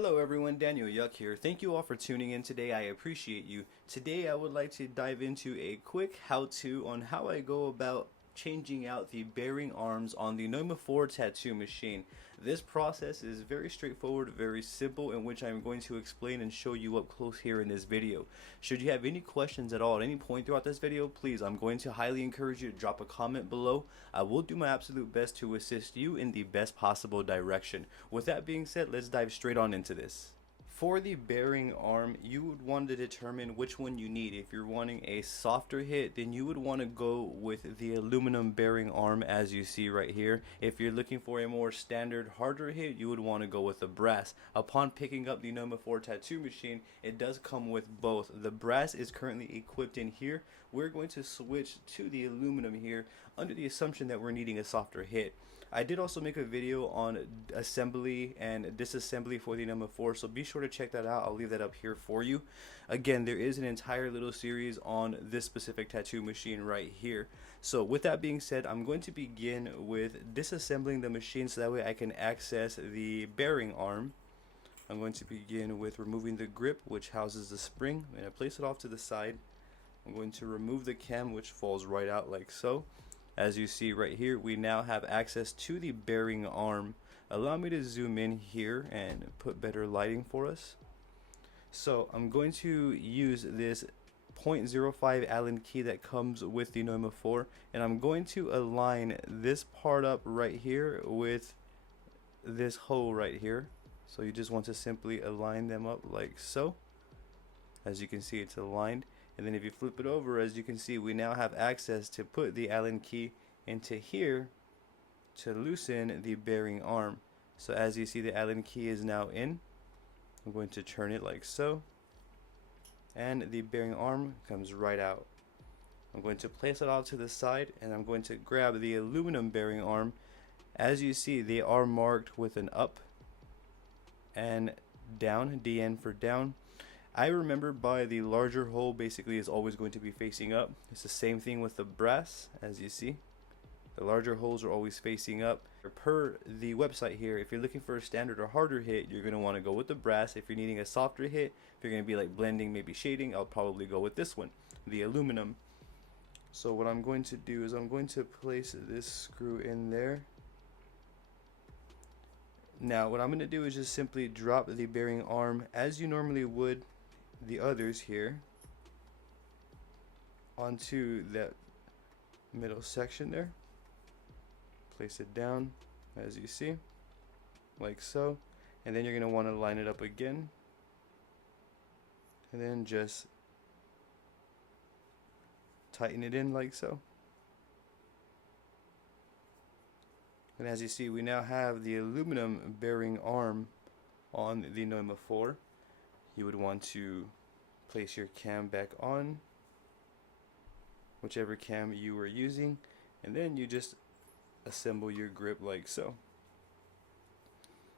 Hello everyone, Daniel Yuck here. Thank you all for tuning in today. I appreciate you. Today I would like to dive into a quick how-to on how I go about changing out the bearing arms on the Neuma tattoo machine. This process is very straightforward, very simple, in which I'm going to explain and show you up close here in this video. Should you have any questions at all at any point throughout this video, please, I'm going to highly encourage you to drop a comment below. I will do my absolute best to assist you in the best possible direction. With that being said, let's dive straight on into this. For the bearing arm, you would want to determine which one you need. If you're wanting a softer hit, then you would want to go with the aluminum bearing arm as you see right here. If you're looking for a more standard, harder hit, you would want to go with the brass. Upon picking up the Neuma tattoo machine, it does come with both. The brass is currently equipped in here. We're going to switch to the aluminum here under the assumption that we're needing a softer hit. I did also make a video on assembly and disassembly for the Neuma 4, so be sure to check that out. I'll leave that up here for you. Again, there is an entire little series on this specific tattoo machine right here. So with that being said, I'm going to begin with disassembling the machine so that way I can access the bearing arm. I'm going to begin with removing the grip, which houses the spring. I'm going to place it off to the side. I'm going to remove the cam, which falls right out like so. As you see right here, we now have access to the bearing arm. Allow me to zoom in here and put better lighting for us. So I'm going to use this 0.05 Allen key that comes with the Neuma 4, and I'm going to align this part up right here with this hole right here. So you just want to simply align them up like so. As you can see, it's aligned. And then if you flip it over, as you can see, we now have access to put the Allen key into here to loosen the bearing arm. So as you see, the Allen key is now in. I'm going to turn it like so, and the bearing arm comes right out. I'm going to place it off to the side, and I'm going to grab the aluminum bearing arm. As you see, they are marked with an up and down, DN for down. I remember by the larger hole basically is always going to be facing up. It's the same thing with the brass, as you see. The larger holes are always facing up. Per the website here, if you're looking for a standard or harder hit, you're going to want to go with the brass. If you're needing a softer hit, if you're going to be like blending, maybe shading, I'll probably go with this one, the aluminum. So what I'm going to do is I'm going to place this screw in there. Now what I'm going to do is just simply drop the bearing arm as you normally would the others here onto that middle section there. Place it down as you see, like so, and then you're going to want to line it up again, and then just tighten it in like so. And as you see, we now have the aluminum bearing arm on the Neuma 4. You would want to place your cam back on, whichever cam you were using, and then you just assemble your grip like so.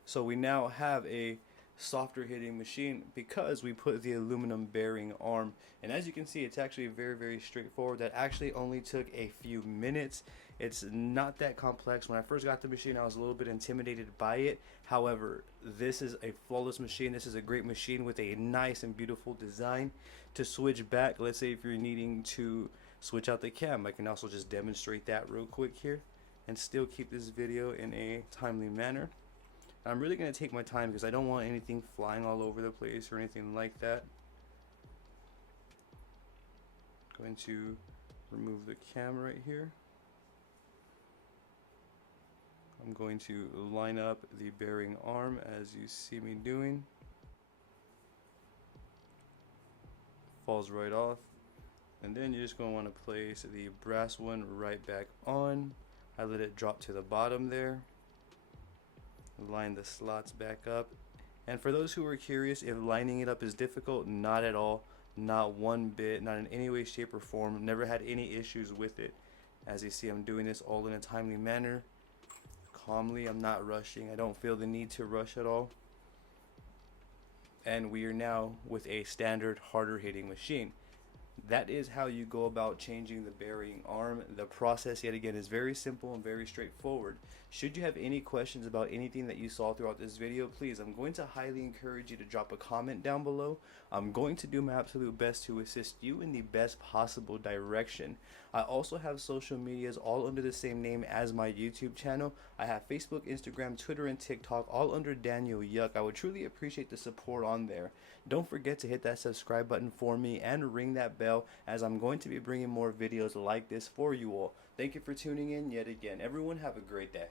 So we now have a softer hitting machine because we put the aluminum bearing arm, and as you can see, it's actually very straightforward. That actually only took a few minutes. It's not that complex. When I first got the machine, I was a little bit intimidated by it. However, this is a flawless machine. This is a great machine with a nice and beautiful design. To switch back, let's say if you're needing to switch out the cam, I can also just demonstrate that real quick here and still keep this video in a timely manner. I'm really going to take my time because I don't want anything flying all over the place or anything like that. Going to remove the cam right here. I'm going to line up the bearing arm as you see me doing. Falls right off. And then you're just going to want to place the brass one right back on. I let it drop to the bottom there. Line the slots back up. And for those who are curious if lining it up is difficult, not at all. Not one bit, not in any way, shape, or form. Never had any issues with it. As you see, I'm doing this all in a timely manner. Calmly, I'm not rushing. I don't feel the need to rush at all. And we are now with a standard harder hitting machine. that is how you go about changing the bearing arm. The process, yet again, is very simple and very straightforward. Should you have any questions about anything that you saw throughout this video, please, I'm going to highly encourage you to drop a comment down below. I'm going to do my absolute best to assist you in the best possible direction. I also have social medias all under the same name as my YouTube channel. I have Facebook, Instagram, Twitter, and TikTok all under Daniel Yuck. I would truly appreciate the support on there. Don't forget to hit that subscribe button for me and ring that bell, as I'm going to be bringing more videos like this for you all. Thank you for tuning in yet again. Everyone have a great day.